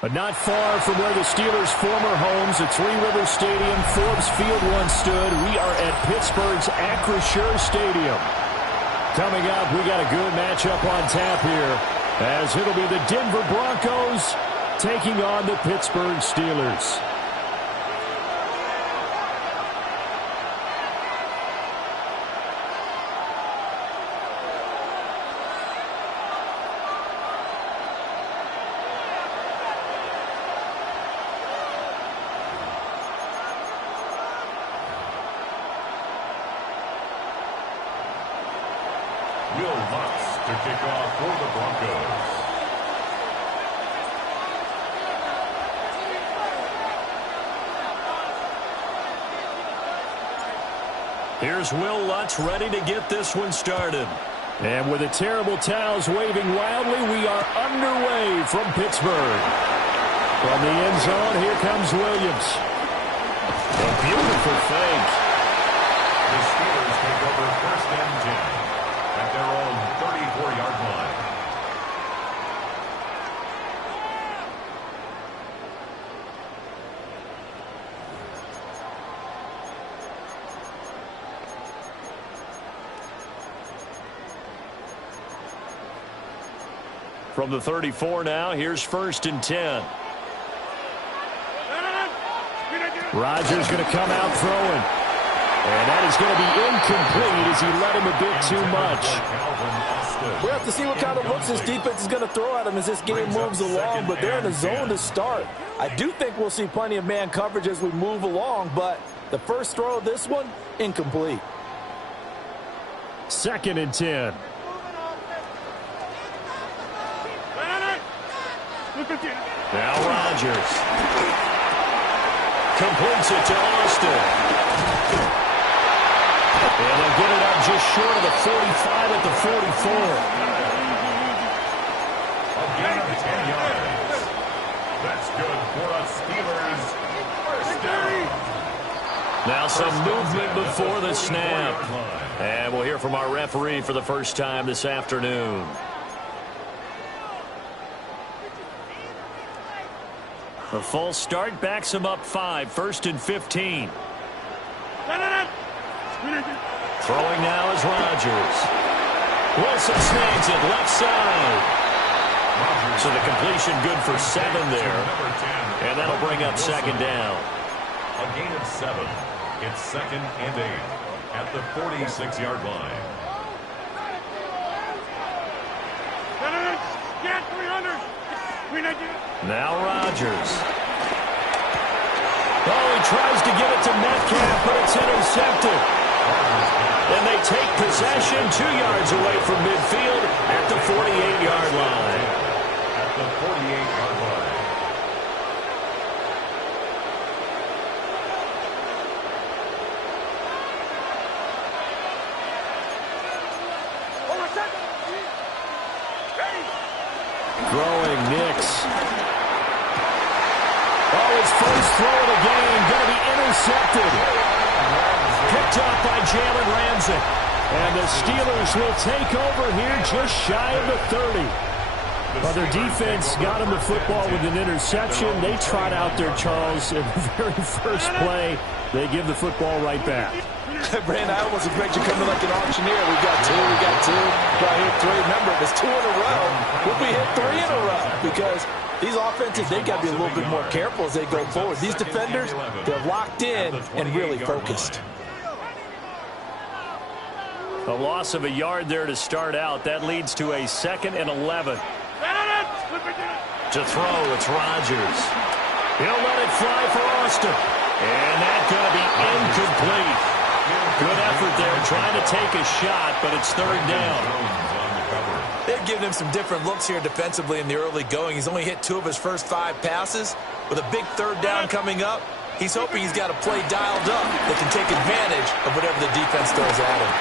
But not far from where the Steelers' former homes at Three Rivers Stadium, Forbes Field once stood, we are at Pittsburgh's Acrisure Stadium. Coming up, we got a good matchup on tap here, as it'll be the Denver Broncos taking on the Pittsburgh Steelers. To kick off for the Broncos. Here's Will Lutz ready to get this one started. And with the terrible towels waving wildly, we are underway from Pittsburgh. From the end zone, here comes Williams. A beautiful fake. The Steelers take over 1st and 10. At their own 34-yard line. From the 34 now, here's 1st and 10. Rodgers going to come out throwing. And that is going to be incomplete as he let him a bit too much. We'll have to see what kind of looks this defense is going to throw at him as this game moves along, but they're in a zone to start. I do think we'll see plenty of man coverage as we move along, but the first throw of this one, incomplete. 2nd and 10. Now Rodgers completes it to Austin. And they'll get it up just short of the 45 at the 44. A gain of 10 yards. That's good for a Steelers 1st down. Now some movement before the snap. And we'll hear from our referee for the first time this afternoon. A false start backs him up 5. 1st and 15. Throwing now is Rodgers. Wilson snags it left side. So the completion good for 7 there. And that'll bring up 2nd down. A gain of 7. It's 2nd and 8 at the 46-yard line. Now Rodgers. Oh, he tries to give it to Metcalf, but it's intercepted. And they take possession 2 yards away from midfield at the 48-yard line. At the 48-yard line. Throwing Nix. Oh, his first throw of the game going to be intercepted. Picked up by Jalen Ramsey. And the Steelers will take over here just shy of the 30. Well, their defense got him the football with an interception. They trot out there, Charles, in the very first play. They give the football right back. Brand, I almost expect you coming like an auctioneer. We got 2, we got 2, got hit 3. Remember, if it's 2 in a row, we'll be hit 3 in a row because these offenses, they got to be a little bit more careful as they go forward. These defenders, they're locked in and really focused. A loss of a yard there to start out. That leads to a 2nd and 11. To throw, it's Rodgers. He'll let it fly for Austin. And that's going to be incomplete. Good effort there trying to take a shot, but it's 3rd down. They've given him some different looks here defensively in the early going. He's only hit 2 of his first 5 passes. With a big 3rd down coming up, he's hoping he's got a play dialed up that can take advantage of whatever the defense throws at him.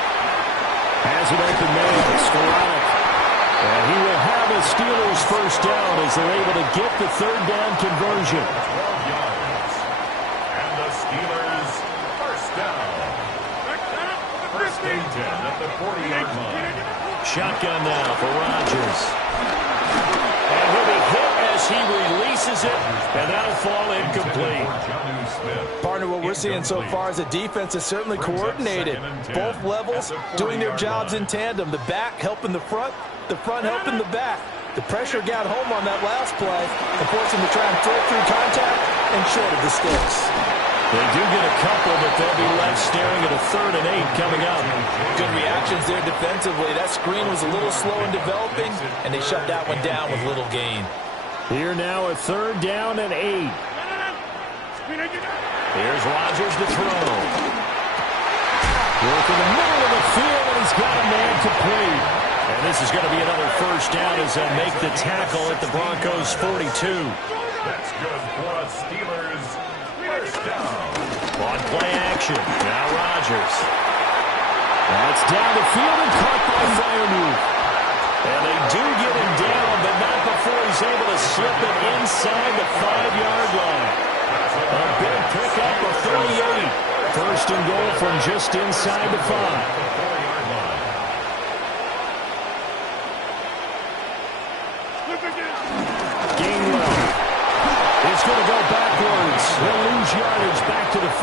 Has an open man, Skoranek. And he will have a Steelers first down as they're able to get the 3rd down conversion. 12 yards. And the Steelers first down. 1st and 10 at the 40-yard line. Shotgun now for Rodgers. And he'll be hit as he releases it And that'll fall incomplete. Partner, what we're seeing so far is the defense is certainly coordinated. Both levels doing their jobs in tandem. The back helping the front helping the back. The pressure got home on that last play and forced him to try and throw through contact and short of the sticks. They do get a couple, but they'll be left staring at a 3rd and 8 coming up. Good reactions there defensively. That screen was a little slow in developing, and they shut that one down with little gain. Here now a 3rd down and 8. Here's Rodgers to throw. Work in the middle of the field, and he's got a man complete. And this is going to be another 1st down as they make the tackle at the Broncos' 42. That's good for a Steelers 1st down. On play action, now Rodgers. That's down the field and caught by Freiermuth. And they do get him down, but not before he's able to slip it inside the 5-yard line. A big pickup of 38. 1st and goal from just inside the 5. Gainwell is going to go backwards. He'll lose yardage back to the 5.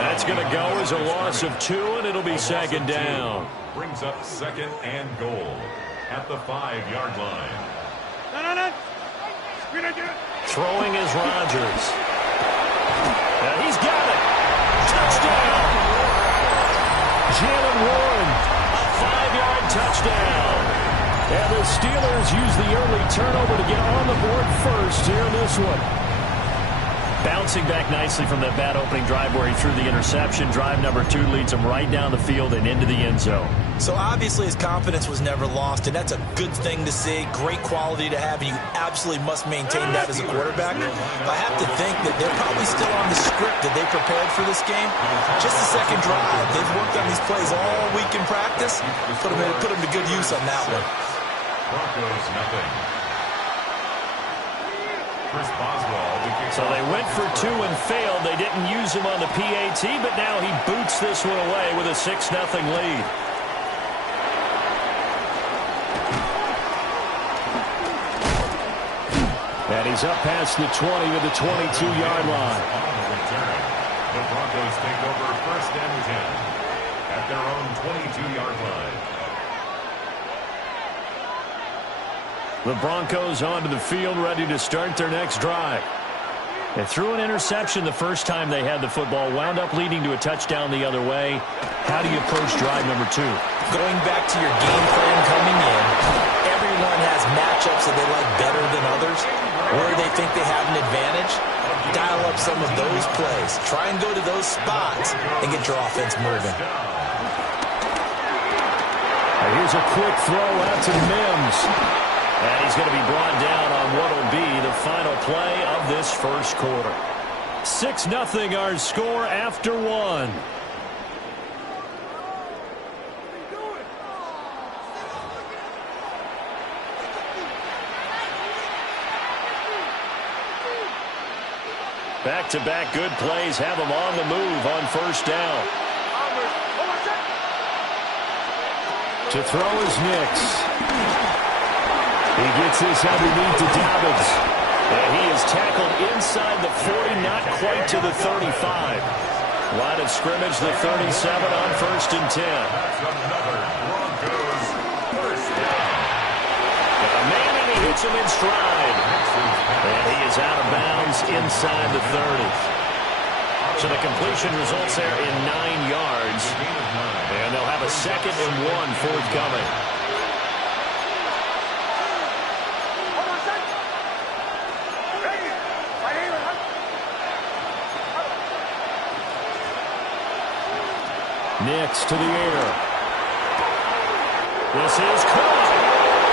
That's going to go as a loss of 2, and it'll be 2nd down. Brings up 2nd and goal at the 5-yard line. Throwing is Rodgers. And he's got it. Touchdown. Jalen Warren, a 5-yard touchdown. And the Steelers use the early turnover to get on the board first here in this one. Bouncing back nicely from that bad opening drive where he threw the interception. Drive number 2 leads him right down the field and into the end zone. So obviously his confidence was never lost, and that's a good thing to see. Great quality to have, and you absolutely must maintain that as a quarterback. I have to think that they're probably still on the script that they prepared for this game. Just the 2nd drive. They've worked on these plays all week in practice. Put them to good use on that one. Broncos nothing. Chris Boswell. So they went for 2 and failed. They didn't use him on the PAT, but now he boots this one away with a 6-0 lead. And he's up past the 20 to the 22-yard line. On the return, the Broncos take over 1st and 10 at their own 22-yard line. The Broncos onto the field, ready to start their next drive. They threw an interception the first time they had the football, wound up leading to a touchdown the other way. How do you approach drive number 2? Going back to your game plan coming in, everyone has matchups that they like better than others, where they think they have an advantage. Dial up some of those plays. Try and go to those spots and get your offense moving. Here's a quick throw out to Mims. And he's going to be brought down on what will be the final play of this 1st quarter. 6-0 our score after 1. Back-to-back good plays have them on the move on 1st down. To throw is Nix. He gets this underneath to Dobbins. And he is tackled inside the 40, not quite to the 35. Line of scrimmage, the 37 on 1st and 10. That's another Broncos 1st down. Got a man, and he hits him in stride. And he is out of bounds inside the 30. So the completion results there in 9 yards. And they'll have a 2nd and 1 forthcoming. Nix to the air. This is caught.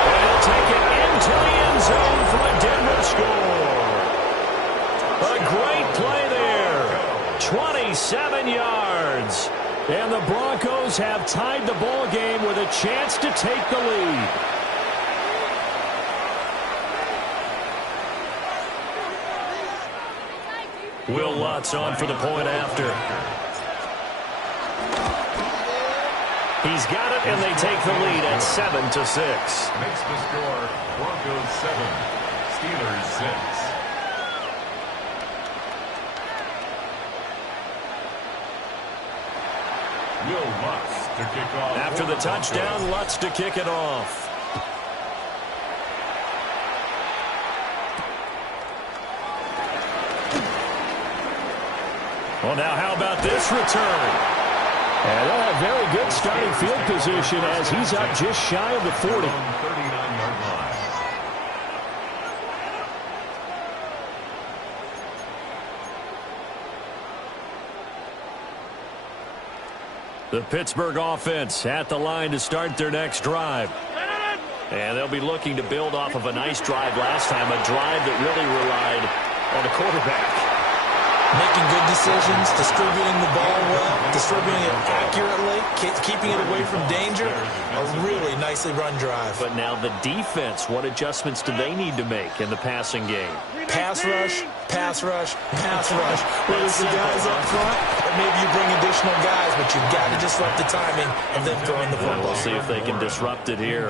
And he'll take it into the end zone for a Denver score. A great play there. 27 yards. And the Broncos have tied the ball game with a chance to take the lead. Will Lutz on for the point after. He's got it, and they take the lead at 7-6. Makes the score Broncos 7, Steelers 6. Will Lutz to kick off. After the touchdown, Lutz to kick it off. Well, now how about this return? And they'll have very good starting field position as he's up just shy of the 40. 39-yard line. The Pittsburgh offense at the line to start their next drive. And they'll be looking to build off of a nice drive last time, a drive that really relied on the quarterback. Making good decisions, distributing the ball well, distributing it accurately, keeping it away from danger. A really nicely run drive. But now the defense, what adjustments do they need to make in the passing game? Pass rush, pass rush, pass rush. Whether it's the guys up front, or maybe you bring additional guys, but you've got to disrupt the timing of them throwing the football. We'll see if they can disrupt it here.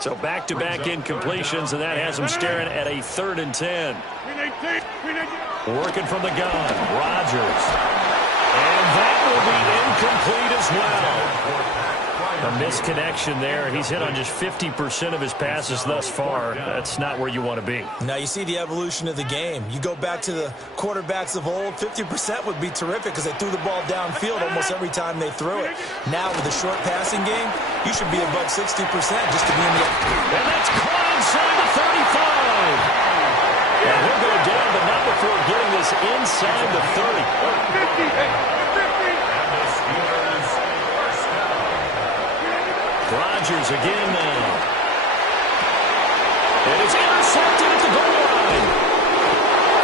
So back-to-back incompletions, and that has them staring at a 3rd and 10. Working from the gun, Rodgers. And that will be incomplete as well. A misconnection there. He's hit on just 50% of his passes thus far. That's not where you want to be. Now you see the evolution of the game. You go back to the quarterbacks of old, 50% would be terrific because they threw the ball downfield almost every time they threw it. Now with the short passing game, you should be above 60% just to be in the... And that's caught inside the 35. And he'll go down, but not before getting this inside the 30. And the Steelers first down. Rodgers again now. And it's intercepted at the goal line.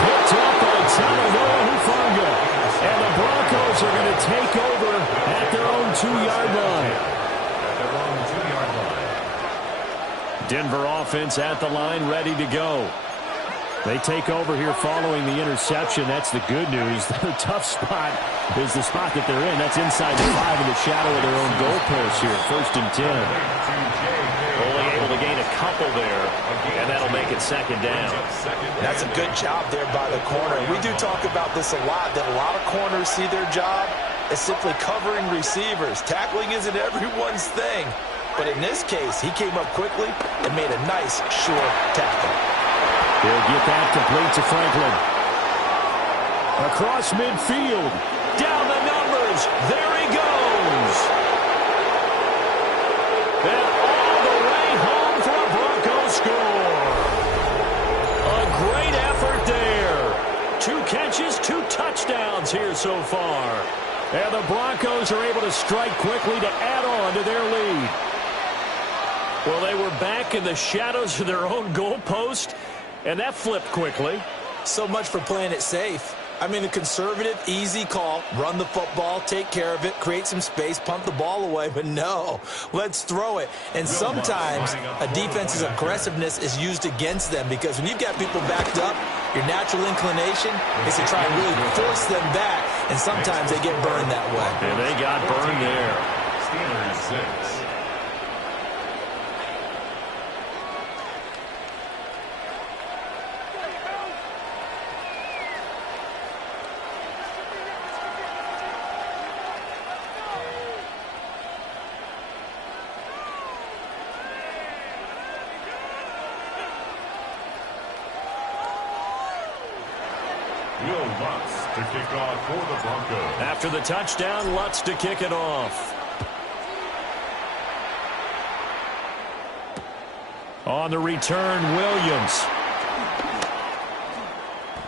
Picked up by Talanoa Hufanga. And the Broncos are going to take over at their own 2-yard line. Denver offense at the line, ready to go. They take over here following the interception. That's the good news. The tough spot is the spot that they're in. That's inside the 5 in the shadow of their own goalpost here. 1st and 10. Only able to gain a couple there, and that'll make it 2nd down. That's a good job there by the corner. We do talk about this a lot, that a lot of corners see their job as simply covering receivers. Tackling isn't everyone's thing. But in this case, he came up quickly and made a nice, sure tackle. He'll get that complete to Franklin. Across midfield. Down the numbers. There he goes. And all the way home for a Broncos score. A great effort there. 2 catches, 2 touchdowns here so far. And the Broncos are able to strike quickly to add on to their lead. Well, they were back in the shadows of their own goalpost. And that flipped quickly. So much for playing it safe. I mean, a conservative, easy call. Run the football, take care of it, create some space, punt the ball away. But no, let's throw it. And sometimes a defense's aggressiveness is used against them because when you've got people backed up, your natural inclination is to try and really force them back. And sometimes they get burned that way. And they got burned there. Steelers 6. Will Lutz to kick off for the Broncos. After the touchdown, Lutz to kick it off. On the return, Williams.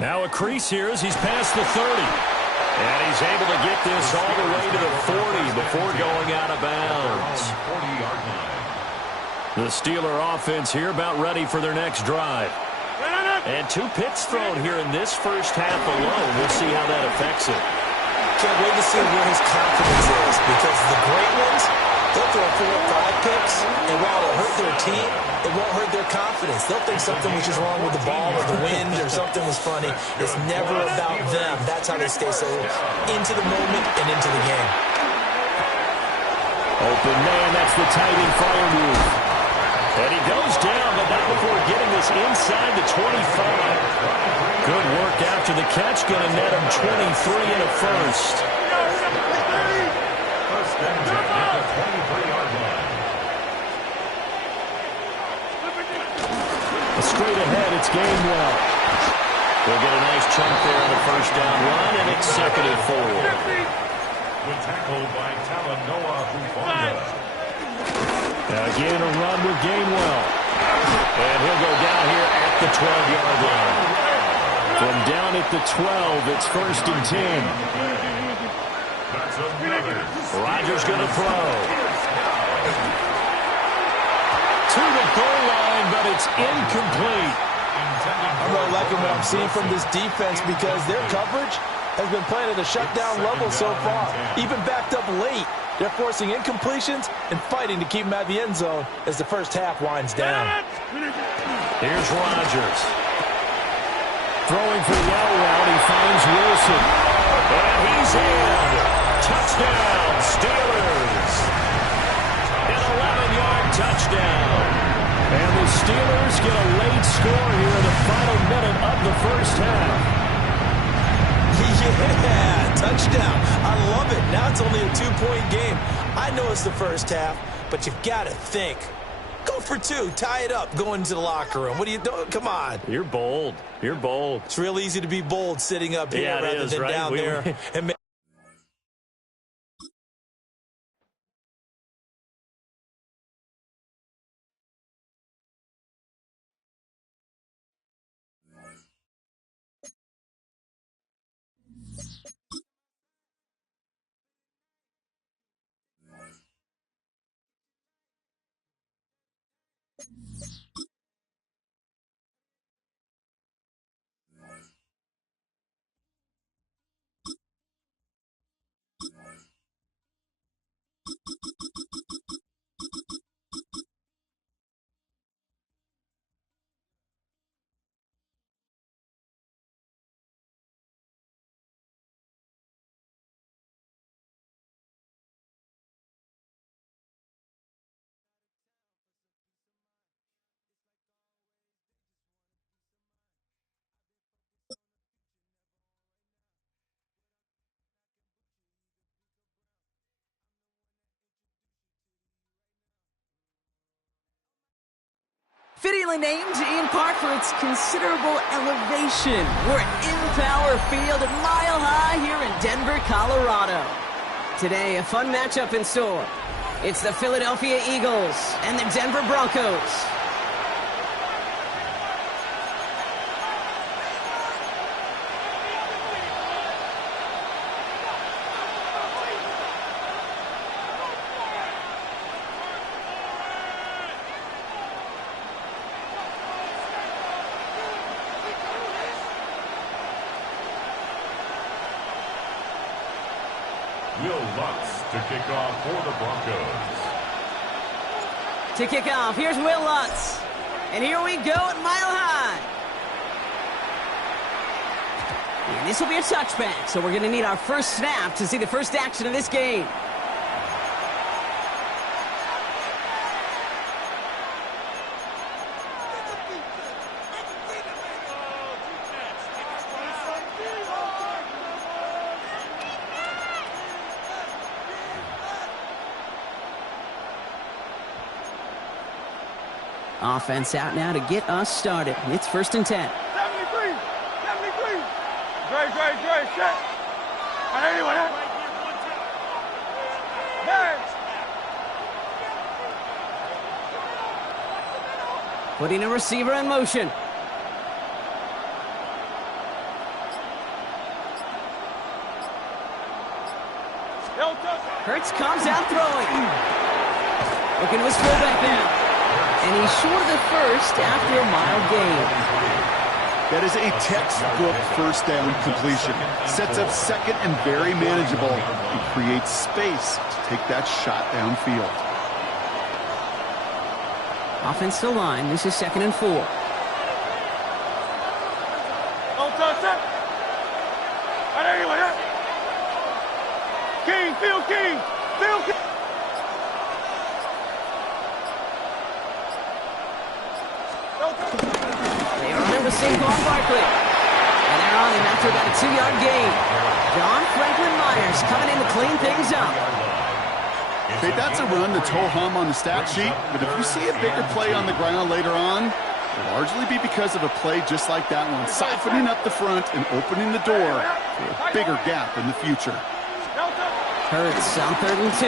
Now a crease here as he's past the 30. And he's able to get this all the way to the 40 before going out of bounds. 40-yard line. The Steeler offense here about ready for their next drive. And 2 picks thrown here in this first half alone. We'll see how that affects it. Can't wait to see where his confidence is because the great ones, they'll throw 4 or 5 picks, and while it'll hurt their team, it won't hurt their confidence. They'll think something was just wrong with the ball or the wind or something was funny. It's never about them. That's how they stay so into the moment and into the game. Open man, that's the tight end fire move. And he goes down, but not before getting this inside the 25. Good work after the catch. Going to net him 23 and a first. straight ahead. It's Gainwell. They'll get a nice chunk there on the first down run, and it's 2nd and 4. The tackle by Talanoa Hufanga. Again, a run with Gainwell. And he'll go down here at the 12-yard line. From down at the 12, it's 1st and 10. That's another. Rodgers going to throw. To the goal line, but it's incomplete. I'm really liking what I'm seeing from this defense because their coverage has been playing at a shutdown level so far. Even backed up late, they're forcing incompletions and fighting to keep them at the end zone as the first half winds down. Here's Rodgers. Throwing for Yellow, he finds Wilson. And he's in. Touchdown, Steelers. An 11-yard touchdown. And the Steelers get a late score here in the final minute of the first half. Yeah, touchdown. I love it. Now it's only a 2-point game. I know it's the first half, but you've got to think. Go for 2. Tie it up. Go into the locker room. What are you doing? Come on. You're bold. You're bold. It's real easy to be bold sitting up here rather than down there. And Fittingly named in part for its considerable elevation. We're in Power Field at Mile High here in Denver, Colorado. Today, a fun matchup in store. It's the Philadelphia Eagles and the Denver Broncos. Will Lutz to kick off for the Broncos. To kick off, here's Will Lutz. And here we go at Mile High. And this will be a touchback, so we're going to need our first snap to see the first action of this game. Offense out now to get us started. It's 1st and 10. 73. Great, shut. Anyway, Putting a receiver in motion. Hurts comes out throwing. Looking to his fullback now. And he's short of the first after a mild gain. That is a textbook first down completion. Sets up second and very manageable and creates space to take that shot downfield. Offensive line, this is 2nd and 4. Don't touch it. Anyway, King, Phil King. They are on with Saquon Barkley. And they're on him after about a 2-yard gain. John Franklin Myers coming in to clean things up. Okay, that's a run that's ho-hum on the stat sheet, but if you see a bigger play on the ground later on, largely be because of a play just like that one, softening up the front and opening the door for a bigger gap in the future. Hurts on 3rd and 2.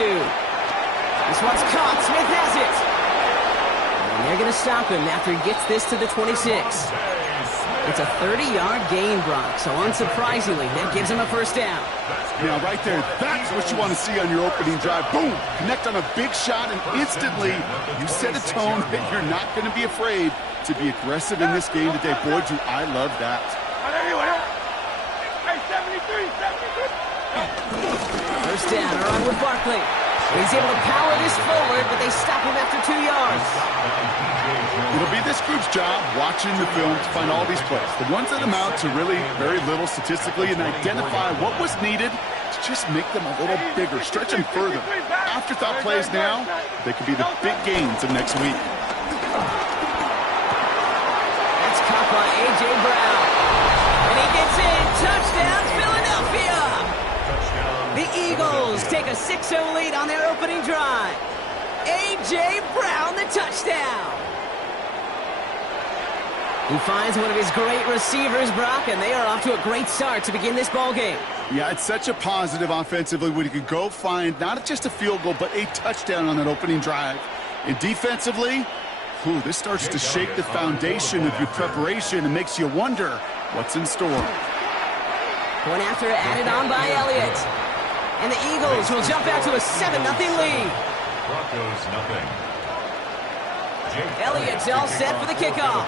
This one's caught. Smith has it. And they're going to stop him after he gets this to the 26. It's a 30-yard gain, Brock, so unsurprisingly, that gives him a first down. Now, right there, that's what you want to see on your opening drive. Boom! Connect on a big shot, and instantly, you set a tone that you're not going to be afraid to be aggressive in this game today. Boy, do I love that. First down, around with Barkley. He's able to power this forward, but they stop him after 2 yards. It'll be this group's job watching the film to find all these plays, the ones that amount to really very little statistically, and identify what was needed to just make them a little bigger, stretch them further. Afterthought plays now, they could be the big gains of next week. That's caught by A.J. Brown. And he gets in. Touchdown, Philadelphia! The Eagles take a 6-0 lead on their opening drive. A.J. Brown, the touchdown. He finds one of his great receivers, Brock, and they are off to a great start to begin this ball game. Yeah, it's such a positive offensively when you can go find not just a field goal, but a touchdown on that opening drive. And defensively, this starts to shake the foundation of your preparation and makes you wonder what's in store. Point after added on by Elliott. And the Eagles will jump out to a 7-0 lead. Broncos nothing. Elliott's all set for the kickoff.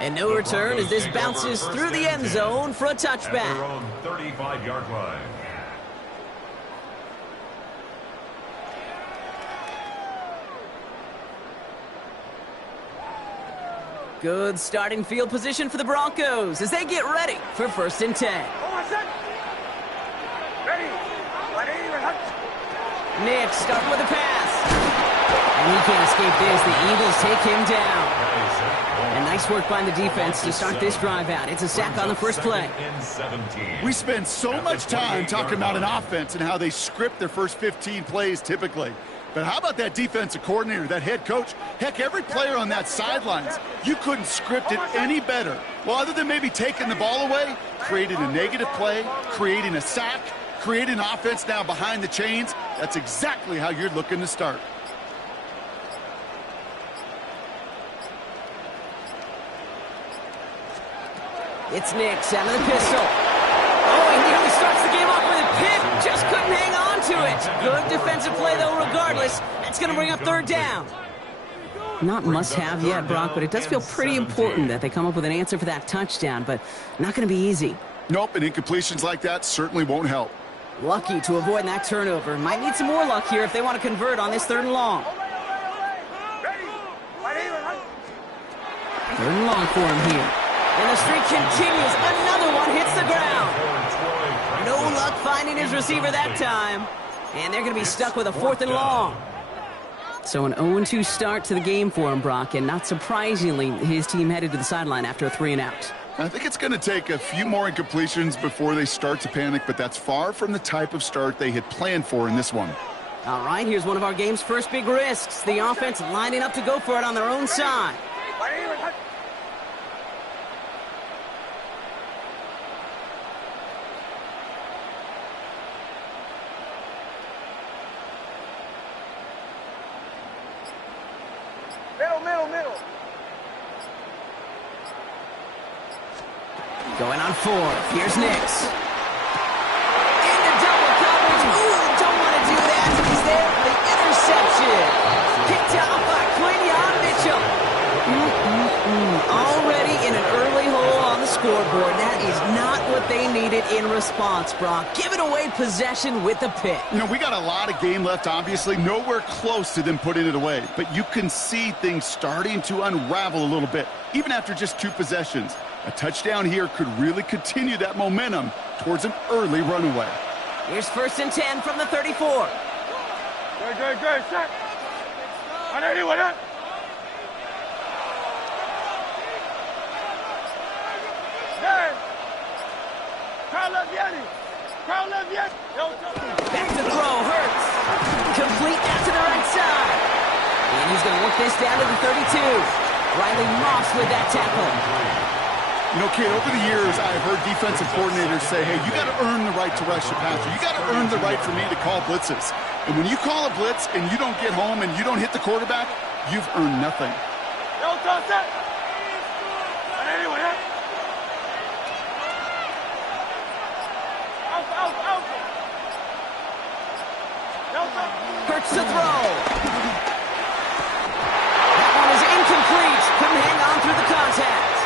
And no return as this bounces through the end zone for a touchback. At their own 35-yard line. Good starting field position for the Broncos as they get ready for 1st and 10. Nick starting with a pass. And he can't escape this. The Eagles take him down. And nice work by the defense to start this drive out. It's a sack on the first play. We spend so much time talking about an offense and how they script their first 15 plays typically. But how about that defensive coordinator, that head coach? Heck, every player on that sidelines, you couldn't script it any better. Well, other than maybe taking the ball away, creating a negative play, creating a sack, creating an offense now behind the chains, that's exactly how you're looking to start. It's Nick, out of the pistol. Oh, he nearly starts the game off with a pick. Just couldn't hang on to it. Good defensive play, though, regardless. That's going to bring up 3rd down. Not must-have yet, Brock, but it does feel pretty important that they come up with an answer for that touchdown, but not going to be easy. Nope, and incompletions like that certainly won't help. Lucky to avoid that turnover. Might need some more luck here if they want to convert on this 3rd and long. 3rd and long for him here. And the streak continues. Another one hits the ground. No luck finding his receiver that time. And they're going to be stuck with a 4th and long. So an 0-2 start to the game for him, Brock. And not surprisingly, his team headed to the sideline after a 3-and-out. I think it's going to take a few more incompletions before they start to panic, but that's far from the type of start they had planned for in this one. All right, here's one of our game's first big risks. The offense lining up to go for it on their own side. Middle. Going on 4th. Here's Nix. Into double coverage. Ooh, don't want to do that. He's there for the interception. Picked off by Quinyon Mitchell. Already in an early hole on the scoreboard. That is not what they needed in response, Brock. Giving away possession with the pick. You know, we got a lot of game left, obviously. Nowhere close to them putting it away. But you can see things starting to unravel a little bit, even after just 2 possessions. A touchdown here could really continue that momentum towards an early runaway. Here's 1st and 10 from the 34. Good, set. Back to throw, Hurts. Complete at he's going to work this down to the 32. Riley Moss with that tackle. You know, kid, over the years, I've heard defensive coordinators say, hey, you got to earn the right to rush the passer. You got to earn the right for me to call blitzes. And when you call a blitz and you don't get home and you don't hit the quarterback, you've earned nothing. Hurts to throw. That one is incomplete. Couldn't hang on through the contact.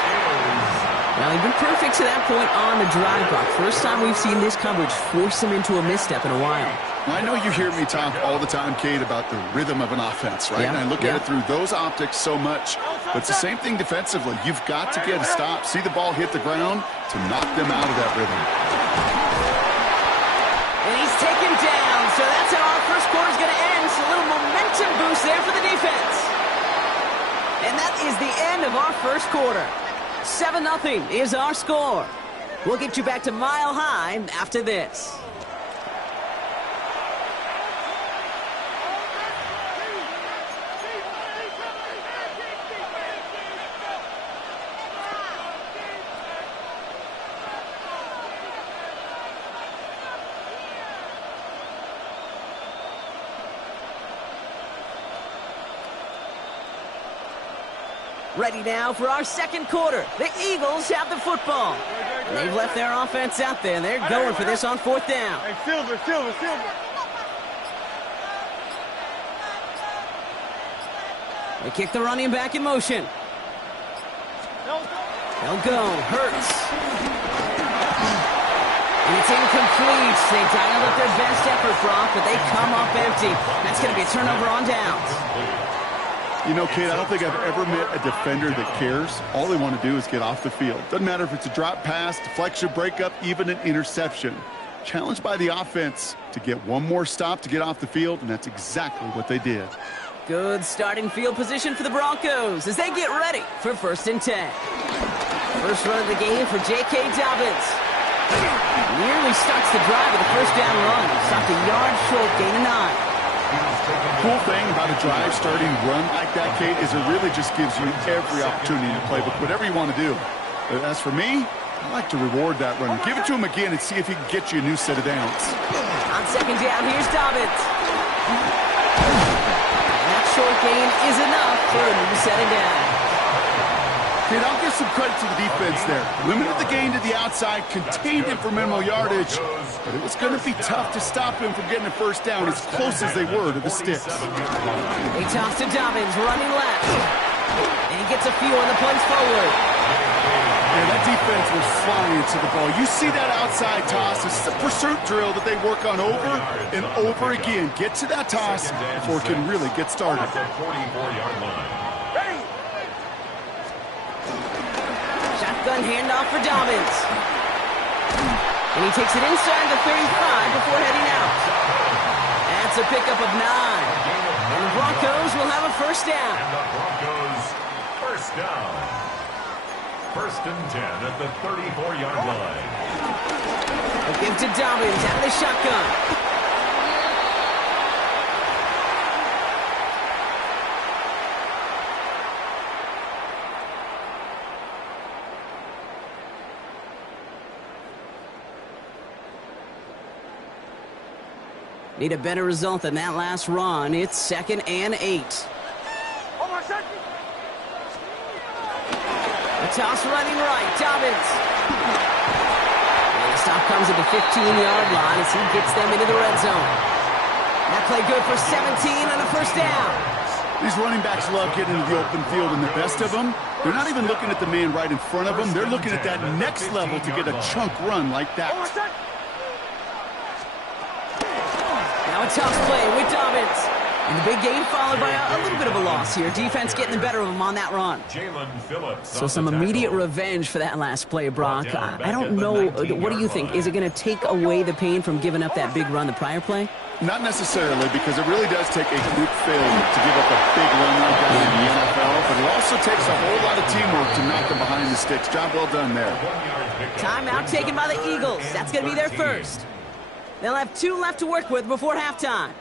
Now, he's been perfect to that point on the drive block. First time we've seen this coverage force him into a misstep in a while. Now, I know you hear me talk all the time, Kate, about the rhythm of an offense, right? Yeah, and I look at it through those optics so much. But it's the same thing defensively. You've got to get a stop, see the ball hit the ground to knock them out of that rhythm. And he's taken down, so that's how our first quarter's going to end. So a little momentum boost there for the defense. And that is the end of our first quarter. 7-0 is our score. We'll get you back to Mile High after this. Ready now for our second quarter. The Eagles have the football. And they've left their offense out there, and they're going for this on fourth down. Hey, Silver, Silver, Silver. They kick the running back in motion. They'll go. Hurts. And it's incomplete. They dialed up their best effort, Brock, but they come up empty. That's going to be a turnover on downs. You know, Kate, I don't think I've ever met a defender that cares. All they want to do is get off the field. Doesn't matter if it's a drop pass, deflection, breakup, even an interception. Challenged by the offense to get one more stop to get off the field, and that's exactly what they did. Good starting field position for the Broncos as they get ready for 1st and 10. First run of the game for J.K. Dobbins. Nearly starts the drive with a first down run. Stopped a yard short, gain of 9. Cool thing about a drive starting run like that, Kate, is it really just gives you every opportunity in the playbook, whatever you want to do. But as for me, I like to reward that run. Give it to him again and see if he can get you a new set of downs. On second down, here's Dobbins. That short gain is enough for a new set of downs. Kate, I'll give some credit to the defense there. Limited the gain to the outside, contained him for minimal yardage, but it was going to be tough to stop him from getting a first down as close as they were to the sticks. They toss to Dobbins, running left. And he gets a few on the punch forward. Yeah, that defense was flying to the ball. You see that outside toss. This is a pursuit drill that they work on over and over again. Get to that toss before it can really get started. 44-yard line. Shotgun handoff for Dobbins. And he takes it inside the 35 before heading out. That's a pickup of 9. And the Broncos will have a first down. And the Broncos first down. 1st and 10 at the 34-yard line. They'll give to Dobbins out of the shotgun. Need a better result than that last run. It's 2nd and 8. A toss running right. Dobbins. And the stop comes at the 15-yard line as he gets them into the red zone. That play good for 17 and a first down. These running backs love getting into the open field, and the best of them, they're not even looking at the man right in front of them. They're looking at that next level to get a chunk run like that. Now a tough play with Dobbins. And the big gain followed by a little bit of a loss here. Defense getting the better of him on that run. So some immediate revenge for that last play, Brock. I don't know. What do you think? Is it going to take away the pain from giving up that big run the prior play? Not necessarily, because it really does take a group failure to give up a big run like that in the NFL. But it also takes a whole lot of teamwork to knock them behind the sticks. Job well done there. Timeout taken by the Eagles. That's going to be their first. They'll have 2 left to work with before halftime.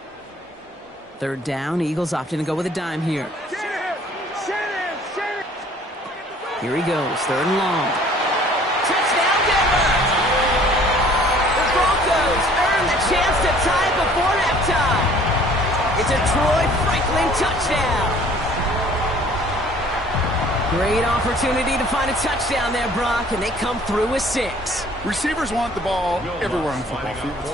Third down, Eagles opting to go with a dime here. Here he goes, third and long. Touchdown, Denver! The Broncos earn the chance to tie it before halftime. It's a Troy Franklin touchdown. Great opportunity to find a touchdown there, Brock, and they come through with 6. Receivers want the ball everywhere on football fields.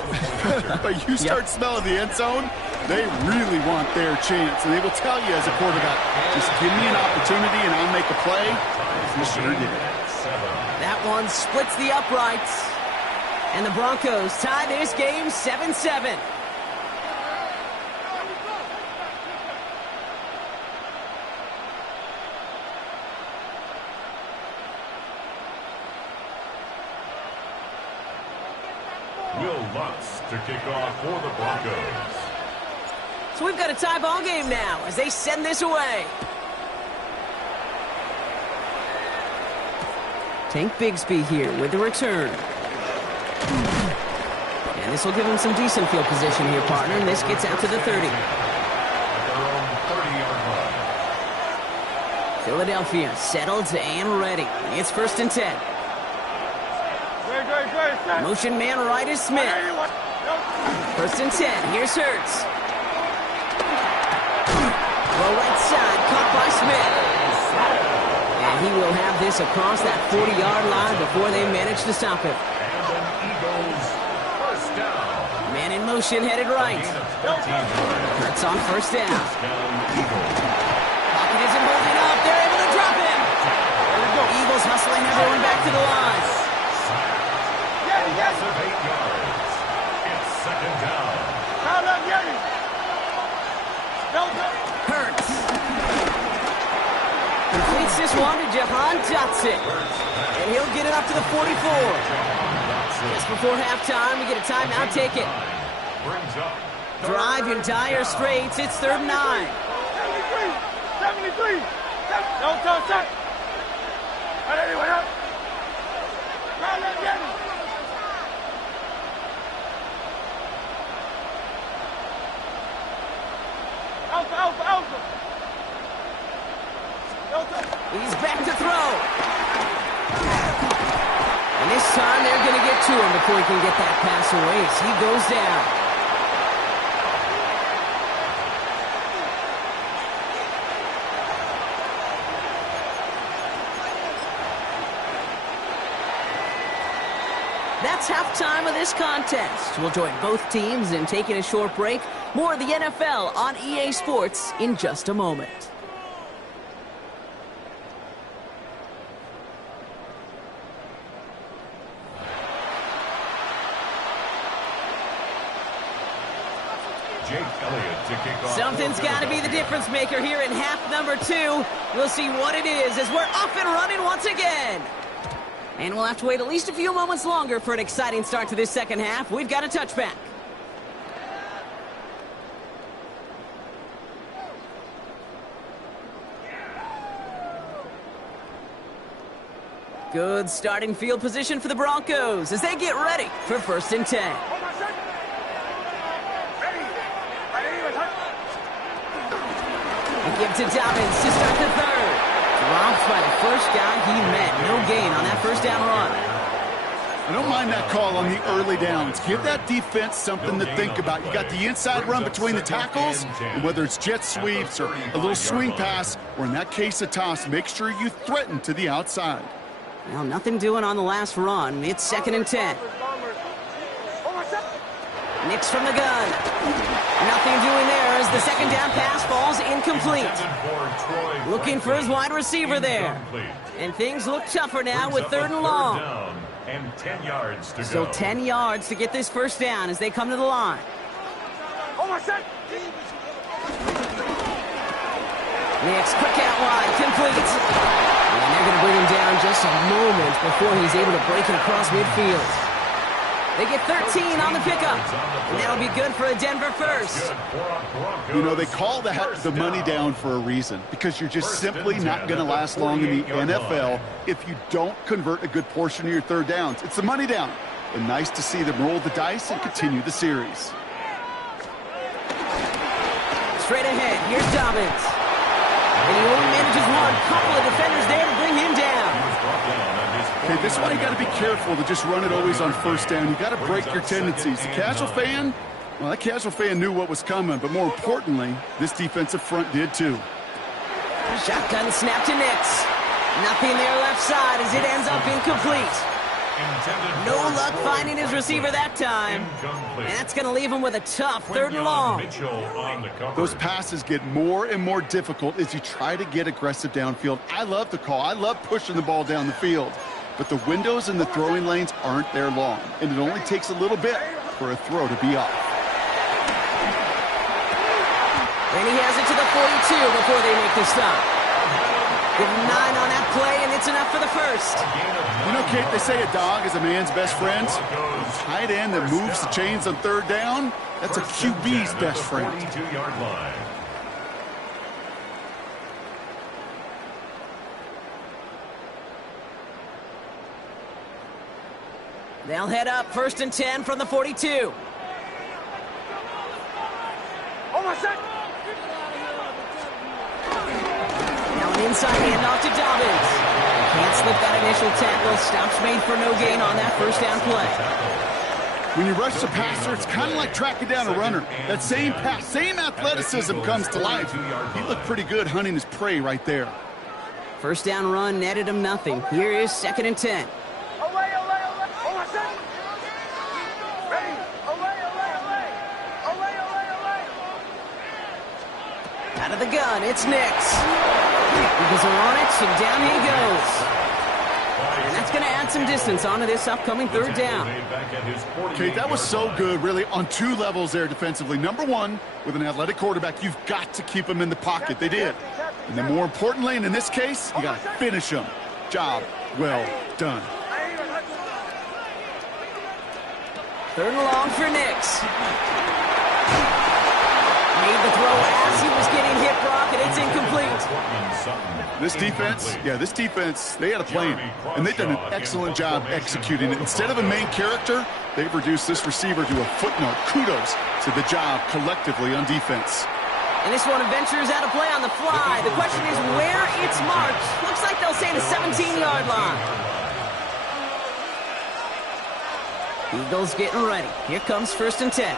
But you start smelling the end zone, they really want their chance. And they will tell you as a quarterback, just give me an opportunity and I'll make a play. You sure did. That one splits the uprights. And the Broncos tie this game 7-7. To kick off for the Broncos. So we've got a tie ball game now as they send this away. Tank Bigsby here with the return. And this will give him some decent field position here, partner, and this gets out to the 30. Philadelphia settled and ready. It's 1st and 10. Motion man right is Smith. 1st and 10. Here's Hurts. Well, right side, caught by Smith. And he will have this across that 40-yard line before they manage to stop him. Man in motion, headed right. Hurts on 1st down. Pocket isn't holding up. They're able to drop him. Eagles hustling everyone back to the line. Loss of 8 yards. It's 2nd down. Hurts. Completes this one to Jahan Dotson. And he'll get it up to the 44. Just before halftime, we get a timeout, take it. Drive in dire straits. It's 3rd and 9. 73. Don't touch that. Anyway, up. He's back to throw. And this time they're going to get to him before he can get that pass away as he goes down. That's halftime of this contest. We'll join both teams in taking a short break. More of the NFL on EA Sports in just a moment. Something's got to be the difference maker here in half number 2. We'll see what it is as we're off and running once again. And we'll have to wait at least a few moments longer for an exciting start to this second half. We've got a touchback. Good starting field position for the Broncos as they get ready for 1st and 10. Give to Dobbins to start the 3rd. Dropped by the first guy he met. No gain on that 1st down run. I don't mind that call on the early downs. Give that defense something to think about. You got the inside run between the tackles, and whether it's jet sweeps or a little swing pass, or in that case a toss, make sure you threaten to the outside. Well, nothing doing on the last run. It's 2nd and 10. Nicks from the gun. Nothing doing there as the 2nd down pass falls incomplete. Looking for his wide receiver there. And things look tougher now with 3rd and long. And 10 yards to go. So 10 yards to get this 1st down as they come to the line. Nicks, quick out wide, complete. And they're going to bring him down just a moment before he's able to break it across midfield. They get 13 on the pickup, and that'll be good for a Denver 1st. You know, they call that the money down for a reason, because you're just simply not going to last long in the NFL if you don't convert a good portion of your 3rd downs. It's the money down, and nice to see them roll the dice and continue the series. straight ahead. Here's Dobbins. And he only manages one. Couple of defenders there to bring him down. Okay, this is why you got to be careful to just run it always on first down. You got to break your tendencies. The casual fan, well, that casual fan knew what was coming, but more importantly, this defensive front did too. Shotgun snap to Nix. Nothing there left side as it ends up incomplete. No luck finding his receiver that time. And that's going to leave him with a tough 3rd and long. Those passes get more and more difficult as you try to get aggressive downfield. I love the call. I love pushing the ball down the field. But the windows in the throwing lanes aren't there long. And it only takes a little bit for a throw to be off. And he has it to the 42 before they make the stop. Give him 9 on that play, and it's enough for the first. You know, Kate, they say a dog is a man's best friend. A tight end that moves the chains on 3rd down, that's a QB's best friend. 22-yard line. They'll head up 1st and 10 from the 42. Now an inside handoff to Dobbins. Can't slip that initial tackle. Stops made for no gain on that 1st down play. When you rush the passer, it's kind of like tracking down a runner. That same pass, same athleticism comes to life. He looked pretty good hunting his prey right there. 1st down run netted him nothing. Here is 2nd and 10. Out of the gun, it's Nix. Eagles are on it, and down he goes. And that's going to add some distance onto this upcoming 3rd down. Okay, that was so good, really, on 2 levels there defensively. Number 1, with an athletic quarterback, you've got to keep him in the pocket. They did. And then more importantly, and in this case, you got to finish him. Job well done. 3rd and long for Nix. Made the throw as he was getting hit, Brock, and it's incomplete. This defense, they had a plan, and they've done an excellent job executing it. Instead of a main character, they've reduced this receiver to a footnote. Kudos to the job collectively on defense. And this one ventures out of play on the fly. The question is where it's marked. Looks like they'll say the 17-yard line. Eagles getting ready. Here comes 1st and 10.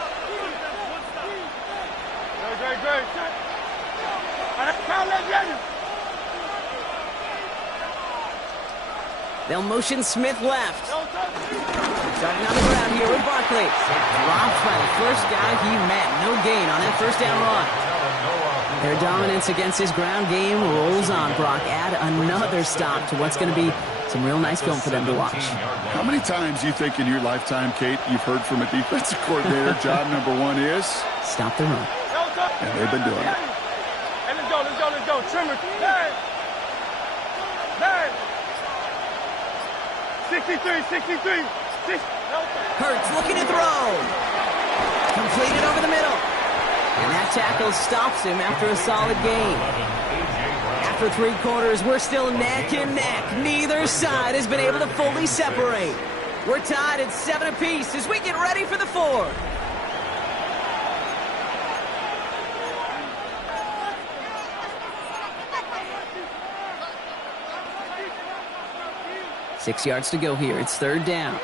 They'll motion Smith left. Starting on the ground here with Barkley. Dropped by the first guy he met. No gain on that 1st down run. Their dominance against his ground game rolls on, Brock. Add another stop to what's going to be some real nice film for them to watch. How many times do you think in your lifetime, Kate, you've heard from a defensive coordinator, job number 1 is? Stop the run. And they've been doing it. Hey, let's go. Trimmer. 63. Hurts looking to throw. Completed over the middle. And that tackle stops him after a solid gain. After 3 quarters, we're still neck and neck. Neither side has been able to fully separate. We're tied at 7 apiece as we get ready for the 4th. Six yards to go here. It's 3rd down.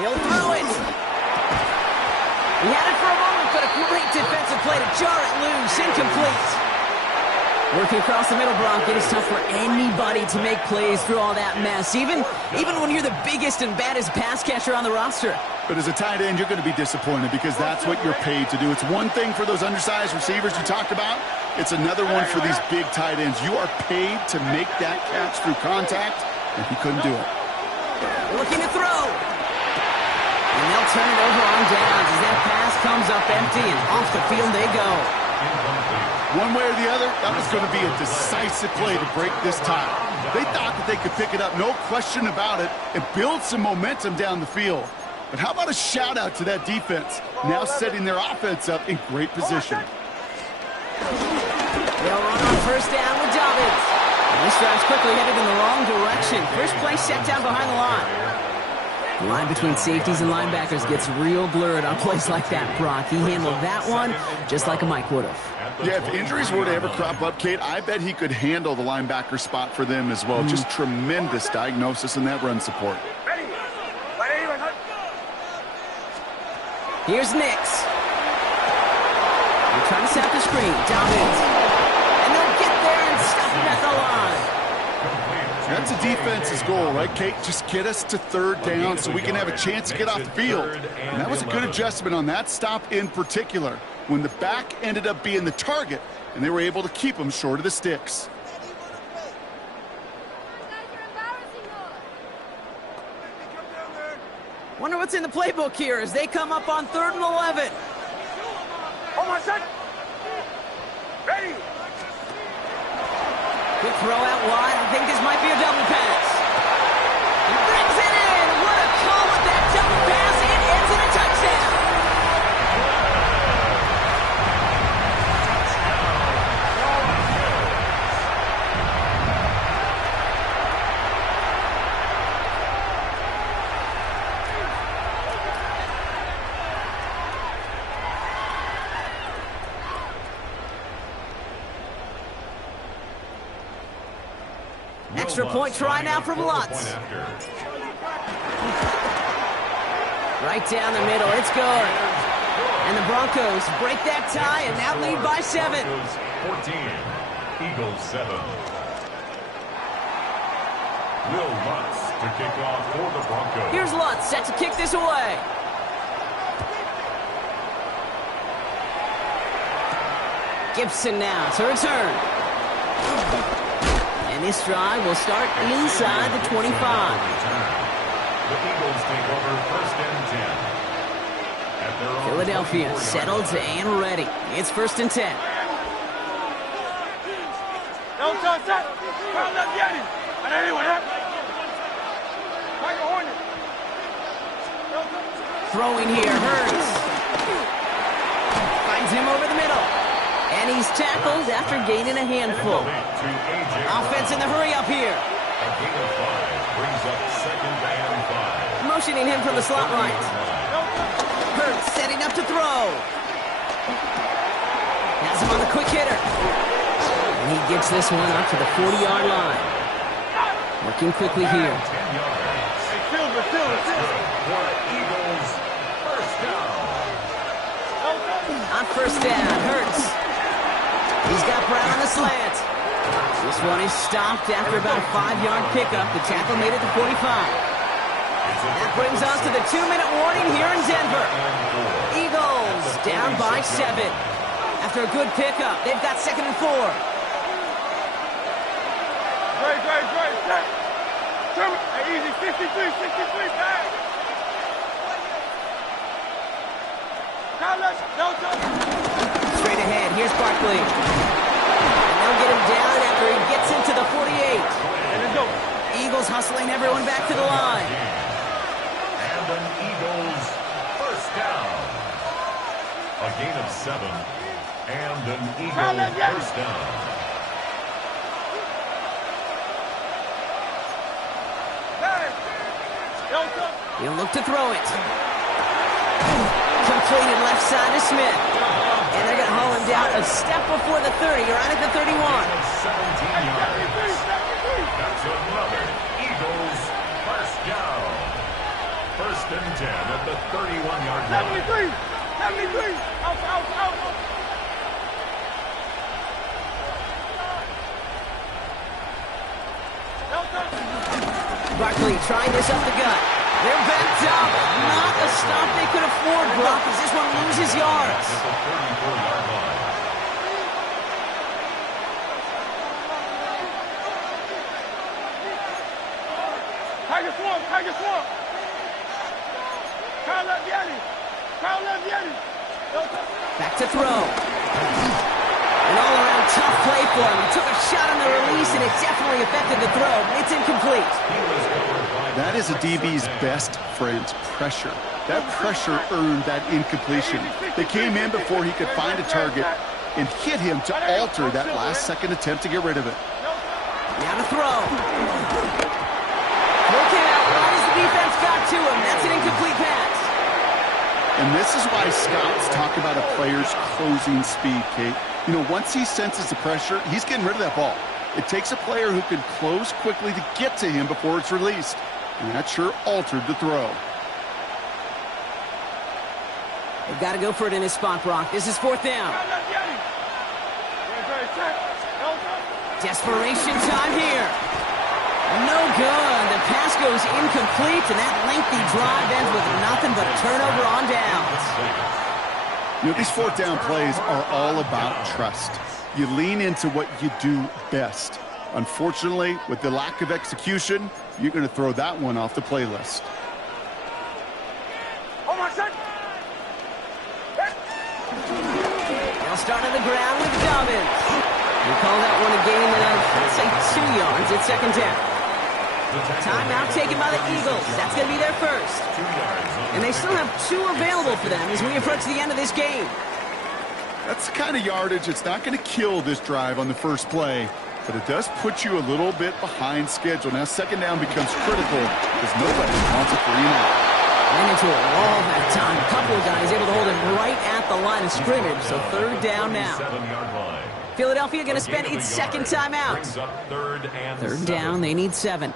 He'll throw it. He had it for a moment, but a great defensive play to jar it loose. Incomplete. Working across the middle, Brock, it is tough for anybody to make plays through all that mess, even when you're the biggest and baddest pass catcher on the roster. But as a tight end, you're going to be disappointed because that's what you're paid to do. It's one thing for those undersized receivers you talked about. It's another one for these big tight ends. You are paid to make that catch through contact, and he couldn't do it. Looking to throw. And they'll turn it over on downs as that pass comes up empty, and off the field they go. One way or the other, that was going to be a decisive play to break this tie. They thought that they could pick it up, no question about it, and build some momentum down the field. But how about a shout-out to that defense, now setting their offense up in great position. They'll run on 1st down with Dobbins. This drive's quickly headed in the wrong direction. First play set down behind the line. The line between safeties and linebackers gets real blurred on plays like that, Brock. He handled that one just like a Mike would have. Yeah, if injuries were to ever crop up, Kate, I bet he could handle the linebacker spot for them as well. Just tremendous diagnosis in that run support. Here's Nix. They're trying to set up the screen. Dobbins. And they'll get there and stop him at the line. That's a defense's goal, right, Kate? Just get us to third down so we can have a chance to get off the field. And that was a good adjustment on that stop in particular, when the back ended up being the target, and they were able to keep him short of the sticks. Wonder what's in the playbook here as they come up on 3rd and 11. Oh, my son. Ready. Good throw out wide. I think this might be a double pass. He brings it in. What a call with that double pass. It ends in a touchdown. Extra point try now from Lutz. Right down the middle. It's good. And the Broncos break that tie and now lead by 7. 14, Eagles 7. Will Lutz to kick off for the Broncos. Here's Lutz set to kick this away. Gibson now to return. And this drive will start inside the 25. The Eagles take over 1st and 10. At their own Philadelphia 24-yard settled line. and ready. It's 1st and 10. Don't touch that. Come on, get him. And anyone, Tiger Hornet. Throwing here, Hurts. Finds him over the middle. And he's tackled after gaining a handful. Offense in the hurry up here. A gain of 5 brings up 2nd and 5. Motioning him from the slot right. Hurts setting up to throw. Has him on the quick hitter. And he gets this one up to the 40-yard line. Working quickly here. 10 yards. For Eagles, 1st down. On 1st down, Hurts. He's got Brown on the slant. This one is stopped after about a 5-yard pickup. The tackle made it to 45. That brings us to the 2-minute warning here in Denver. Eagles down by 7. After a good pickup, they've got 2nd and 4. Great. Hey, easy. 63, back. Straight ahead, here's Barkley. And they'll get him down after he gets into the 48. Eagles hustling everyone back to the line. And an Eagles 1st down. A gain of 7. And an Eagles 1st down. He'll look to throw it. Completed left side to Smith. And they're going to haul him down a step before the 30. You're right at the 31. 17 yards. That's another Eagles 1st down. 1st and 10 at the 31-yard line. 73. Out. Barkley trying this up the gut. They're backed up. Not a stop they could afford, Brock, as this one loses yards. At the 34-yard line. Tiger Swamp. Kyle Leviani. Back to throw. An all-around tough play for him. He took a shot on the release, and it definitely affected the throw. It's incomplete. That is a DB's best friend, pressure. That pressure earned that incompletion. They came in before he could find a target and hit him to alter that last-second attempt to get rid of it. Now to throw. Looking out right as the defense got to him. That's an incomplete pass. And this is why scouts talk about a player's closing speed, Kate. You know, once he senses the pressure, he's getting rid of that ball. It takes a player who can close quickly to get to him before it's released. And that sure altered the throw. They've got to go for it in his spot, Brock. This is 4th down. Desperation time here. No good. The pass goes incomplete, and that lengthy drive ends with nothing but a turnover on downs. You know, these 4th down plays are all about trust. You lean into what you do best. Unfortunately, with the lack of execution, you're going to throw that one off the playlist. They'll start on the ground with Dobbins. We call that one a gain of, let's say, 2 yards at 2nd down. Timeout taken by the Eagles. That's going to be their first. And they still have 2 available for them as we approach the end of this game. That's the kind of yardage it's not going to kill this drive on the first play, but it does put you a little bit behind schedule. Now 2nd down becomes critical because nobody wants a 3-and-out. Ran into a wall that time. A couple of guys able to hold him right at the line of scrimmage, so 3rd down now. Philadelphia going to spend its 2nd timeout. 3rd down, they need 7.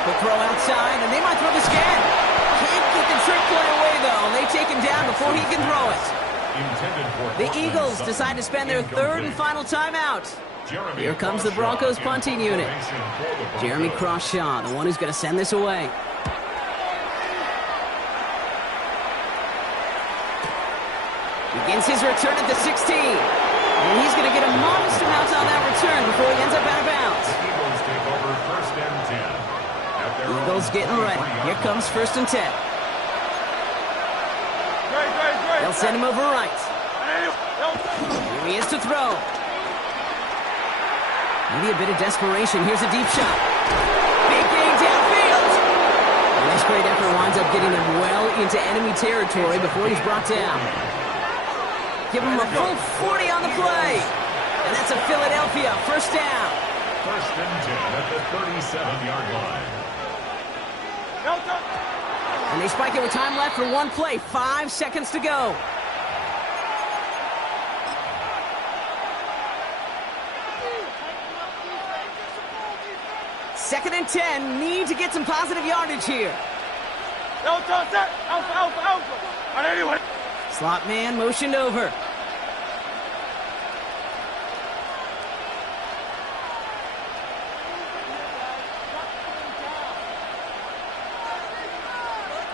Quick throw outside, and they might throw this again. Can't get the trick play away, though. They take him down before he can throw it. The Eagles decide to spend their 3rd and final timeout. Here comes the Broncos punting unit. Jeremy Crawshaw, the one who's going to send this away. Begins his return at the 16. And he's going to get a modest amount on that return before he ends up out of bounds. Eagles take over 1st and 10. Eagles getting ready. Here comes 1st and 10. They'll send him over right. Here he is to throw. Maybe a bit of desperation. Here's a deep shot. Big gain downfield. And this great effort winds up getting him well into enemy territory before he's brought down. Give him a full 40 on the play. And that's a Philadelphia 1st down. 1st and 10 at the 37-yard line. And they spike it with time left for 1 play. 5 seconds to go. Second and 10. Need to get some positive yardage here. Slot man motioned over.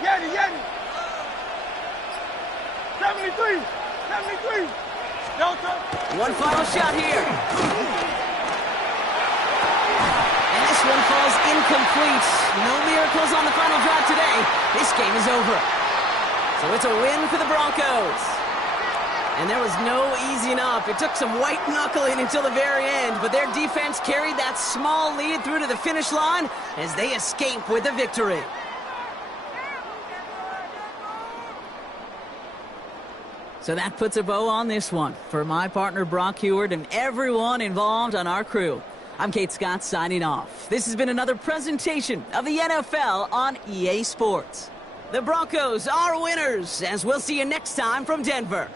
Yeti. 73. Delta. One final shot here. And this one falls incomplete. No miracles on the final drive today. This game is over. So it's a win for the Broncos. And there was no easing up. It took some white knuckling until the very end, but their defense carried that small lead through to the finish line as they escape with a victory. So that puts a bow on this one. For my partner Brock Heward and everyone involved on our crew, I'm Kate Scott signing off. This has been another presentation of the NFL on EA Sports. The Broncos are winners, as we'll see you next time from Denver.